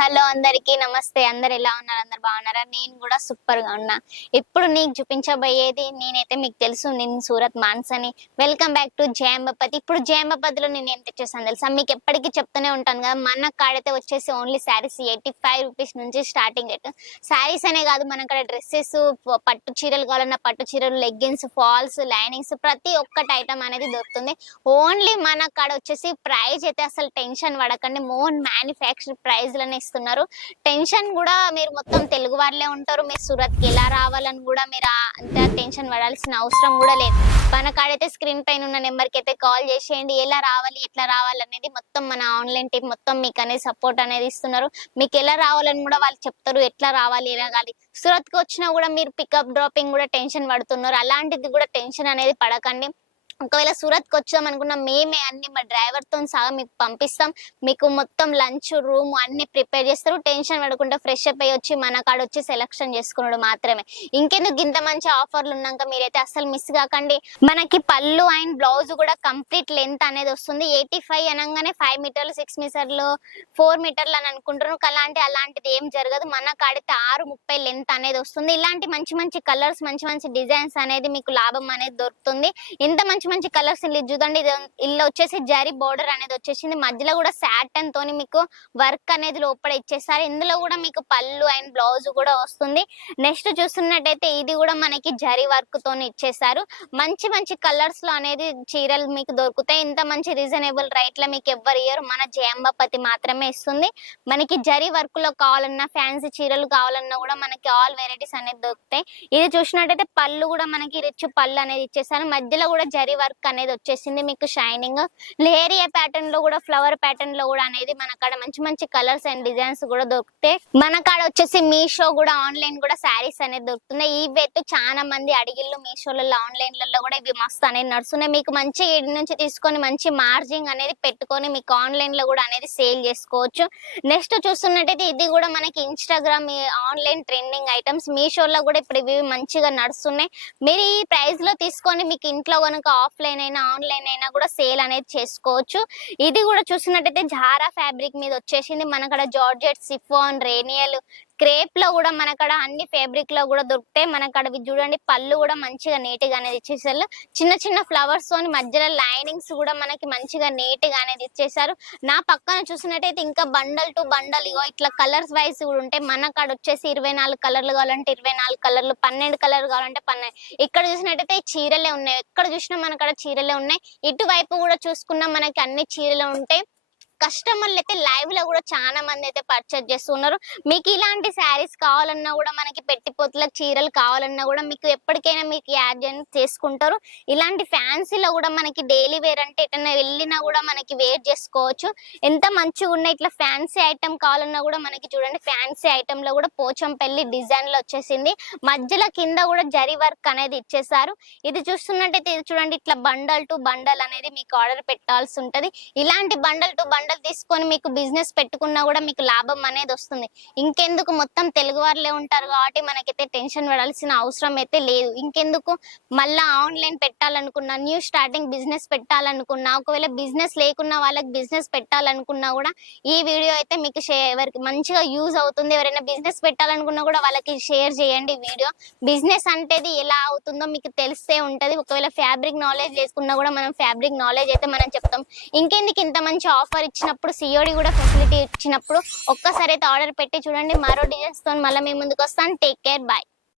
Hello అందరికీ నమస్తే. అందరు ఎలా ఉన్నారు? అందరు బాగున్నారా? నేను కూడా సూపర్ గా ఉన్నా. ఇప్పుడు నీకు చూపించబోయేది నేనైతే మీకు తెలుసు నేను సూరత్ మాన్సని. వెల్కమ్ బ్యాక్ టు జయాంబపతి. ఇప్పుడు జయాంబపతిలో నేను ఏం తెచ్చేసాను తెలుసా? మీకు ఎప్పటికీ చెప్తూనే ఉంటాను కదా, మన కాడైతే వచ్చేసి ఓన్లీ శారీస్ 85 రూపీస్ నుంచి స్టార్టింగ్ రేట్. శారీస్ అనే కాదు, మన కాడ డ్రెస్సెస్, పట్టు చీరలు కావాలన్నా పట్టు చీరలు, లెగ్గిన్స్, ఫాల్స్, లైనింగ్స్ ప్రతి ఒక్కటి ఐటమ్ అనేది దొరుకుతుంది. ఓన్లీ మన కాడ వచ్చేసి ప్రైస్ అయితే అసలు టెన్షన్ పడకండి. మోన్ మ్యానుఫ్యాక్చర్ ప్రైస్ లని ఇస్తున్నారు. టెన్షన్ కూడా మీరు మొత్తం తెలుగు వాళ్ళే ఉంటారు. మీరు సూరత్ కి ఎలా రావాలని కూడా మీరు అంత టెన్షన్ పడాల్సిన అవసరం కూడా లేదు. మన కాడైతే స్క్రీన్ పైన ఉన్న నెంబర్ కి అయితే కాల్ చేసేయండి. ఎలా రావాలి, ఎట్లా రావాలి అనేది మొత్తం మన ఆన్లైన్ టీం మొత్తం మీకు అనేది సపోర్ట్ అనేది ఇస్తున్నారు. మీకు ఎలా రావాలని కూడా వాళ్ళు చెప్తారు. ఎట్లా రావాలి, ఎలా కావాలి. సూరత్ కి వచ్చినా కూడా మీరు పికప్ డ్రాపింగ్ కూడా టెన్షన్ పడుతున్నారు. అలాంటిది కూడా టెన్షన్ అనేది పడకండి. ఒకవేళ సూరత్ కి వచ్చాం అనుకున్నా మేమే అన్ని మా డ్రైవర్ తో సహా మీకు పంపిస్తాం. మీకు మొత్తం లంచ్, రూమ్ అన్ని ప్రిపేర్ చేస్తారు. టెన్షన్ పడకుండా ఫ్రెష్ అప్ అయ్యి వచ్చి మన కాడ వచ్చి సెలెక్షన్ చేసుకున్నాడు మాత్రమే. ఇంకెందుకు ఇంత మంచి ఆఫర్లు ఉన్నాక మీరైతే అసలు మిస్ కాకండి. మనకి పళ్ళు అండ్ బ్లౌజ్ కూడా కంప్లీట్ లెంత్ అనేది వస్తుంది. 85 అనగానే 5 మీటర్లు, 6 మీటర్లు, 4 మీటర్లు అని అనుకుంటారు. అలాంటిది ఏం జరగదు. మన కాడితే 6:30 లెంత్ అనేది వస్తుంది. ఇలాంటి మంచి మంచి కలర్స్, మంచి మంచి డిజైన్స్ అనేది మీకు లాభం అనేది దొరుకుతుంది. ఇంత మంచి మంచి కలర్స్ చూడండి. ఇల్లు వచ్చేసి జరీ బోర్డర్ అనేది వచ్చేసింది. మధ్యలో కూడా సాటన్ తోని మీకు వర్క్ అనేది లోపల ఇచ్చేసారు. ఇందులో కూడా మీకు పళ్ళు అండ్ బ్లౌజ్ కూడా వస్తుంది. నెక్స్ట్ చూస్తున్నట్టయితే ఇది కూడా మనకి జరీ వర్క్ తోని ఇచ్చేసారు. మంచి మంచి కలర్స్ లో అనేది చీరలు మీకు దొరుకుతాయి. ఇంత మంచి రీజనబుల్ రైట్ లో మీకు ఎవ్వరు ఇయర్ మన జయాంబపతి మాత్రమే ఇస్తుంది. మనకి జరీ వర్క్ లో కావాలన్నా, ఫ్యాన్సీ చీరలు కావాలన్నా కూడా మనకి ఆల్ వెరైటీస్ అనేది దొరుకుతాయి. ఇది చూసినట్టయితే పళ్ళు కూడా మనకి రిచ్ పళ్ళు అనేది ఇచ్చేసారు. మధ్యలో కూడా జరీ వర్క్ అనేది వచ్చేసింది. మీకు షైనింగ్ లేరియా ప్యాటర్న్ లో కూడా, ఫ్లవర్ ప్యాటర్న్ లో కూడా అనేది మన కాడ మంచి మంచి కలర్స్ అండ్ డిజైన్స్ కూడా దొరుకుతాయి. మన కాడ వచ్చేసి మీషో కూడా ఆన్లైన్ కూడా శారీస్ అనేది దొరుకుతున్నాయి. ఇవైతే చాలా మంది అడిగిళ్ళు మీషోలలో, ఆన్లైన్లలో కూడా ఇవి మస్తు అనేది నడుస్తున్నాయి. మీకు మంచి ఇడి నుంచి తీసుకొని మంచి మార్జింగ్ అనేది పెట్టుకొని మీకు ఆన్లైన్ లో కూడా అనేది సేల్ చేసుకోవచ్చు. నెక్స్ట్ చూస్తున్నట్టయితే ఇది కూడా మనకి ఇన్స్టాగ్రామ్ ఆన్లైన్ ట్రెండింగ్ ఐటమ్స్. మీషోలో కూడా ఇప్పుడు ఇవి మంచిగా నడుస్తున్నాయి. మీరు ఈ ప్రైస్ లో తీసుకొని మీకు ఇంట్లో కనుక ఆఫ్లైన్ అయినా ఆన్లైన్ అయినా కూడా సేల్ అనేది చేసుకోవచ్చు. ఇది కూడా చూసినట్టయితే జారా ఫ్యాబ్రిక్ మీద వచ్చేసింది. మనకడ జార్జెట్, సిఫాన్, రేనియల్, క్రేప్ లో కూడా మనకడ అన్ని ఫ్యాబ్రిక్ లో కూడా దొరుకుతాయి. మనకడ చూడండి పళ్ళు కూడా మంచిగా నీట్ గా అనేది ఇచ్చేసారు. చిన్న చిన్న ఫ్లవర్స్ తోని మధ్యలో లైనింగ్స్ కూడా మనకి మంచిగా నీట్ గా అనేది ఇచ్చేసారు. నా పక్కన చూసినట్టయితే ఇంకా బండల్ టు బండల్ ఇగో ఇట్లా కలర్స్ వైజ్ కూడా ఉంటాయి. మన కాడ వచ్చేసి 24 కలర్లు కావాలంటే 24 కలర్లు, 12 కలర్లు కావాలంటే 12. ఇక్కడ చూసినట్టయితే చీరలే ఉన్నాయి. ఎక్కడ చూసినా మనకడ చీరలే ఉన్నాయి. ఇటువైపు కూడా చూసుకున్నా మనకి అన్ని చీరలు ఉంటాయి. కస్టమర్లు అయితే లైవ్ లో కూడా చాలా మంది అయితే పర్చేజ్ చేస్తున్నారు. మీకు ఇలాంటి శారీస్ కావాలన్నా కూడా, మనకి పెట్టిపోతులకు చీరలు కావాలన్నా కూడా మీకు ఎప్పటికైనా మీకు యాడ్ చేసుకుంటారు. ఇలాంటి ఫ్యాన్సీలో కూడా మనకి డైలీ వేర్ అంటే ఎటన్నా వెళ్ళినా కూడా మనకి వేర్ చేసుకోవచ్చు. ఎంత మంచిగా ఉన్నాయి. ఇట్లా ఫ్యాన్సీ ఐటమ్ కావాలన్నా కూడా మనకి చూడండి ఫ్యాన్సీ ఐటమ్ లో కూడా పోచంపల్లి డిజైన్ లో వచ్చేసింది. మధ్యలో కింద కూడా జరీ వర్క్ అనేది ఇచ్చేసారు. ఇది చూస్తున్నట్టయితే ఇది చూడండి ఇట్లా బండల్ టు బండల్ అనేది మీకు ఆర్డర్ పెట్టాల్సి ఉంటది. ఇలాంటి బండల్ టు బండల్ తీసుకొని మీకు బిజినెస్ పెట్టుకున్నా కూడా మీకు లాభం అనేది వస్తుంది. ఇంకెందుకు, మొత్తం తెలుగు వాళ్ళే ఉంటారు కాబట్టి మనకైతే టెన్షన్ పడాల్సిన అవసరం అయితే లేదు. ఇంకెందుకు మళ్ళా ఆన్లైన్ పెట్టాలనుకున్నా, న్యూ స్టార్టింగ్ బిజినెస్ పెట్టాలనుకున్నా, ఒకవేళ బిజినెస్ లేకున్నా వాళ్ళకి బిజినెస్ పెట్టాలనుకున్నా కూడా ఈ వీడియో అయితే మీకు ఎవరికి మంచిగా యూజ్ అవుతుంది. ఎవరైనా బిజినెస్ పెట్టాలనుకున్నా కూడా వాళ్ళకి షేర్ చేయండి వీడియో. బిజినెస్ అంటేది ఎలా అవుతుందో మీకు తెలిస్తే ఉంటది. ఒకవేళ ఫ్యాబ్రిక్ నాలెడ్జ్ లేకున్నా కూడా మనం ఫ్యాబ్రిక్ నాలెడ్జ్ అయితే మనం చెప్తాం. ఇంకెందుకు ఇంత మంచి ఆఫర్ ఇచ్చినప్పుడు, సిఓడి కూడా ఫెసిలిటీ ఇచ్చినప్పుడు ఒక్కసారి అయితే ఆర్డర్ పెట్టి చూడండి. మరో డిజైన్స్ తో మళ్ళీ మీ ముందుకు వస్తాను. Take care, bye.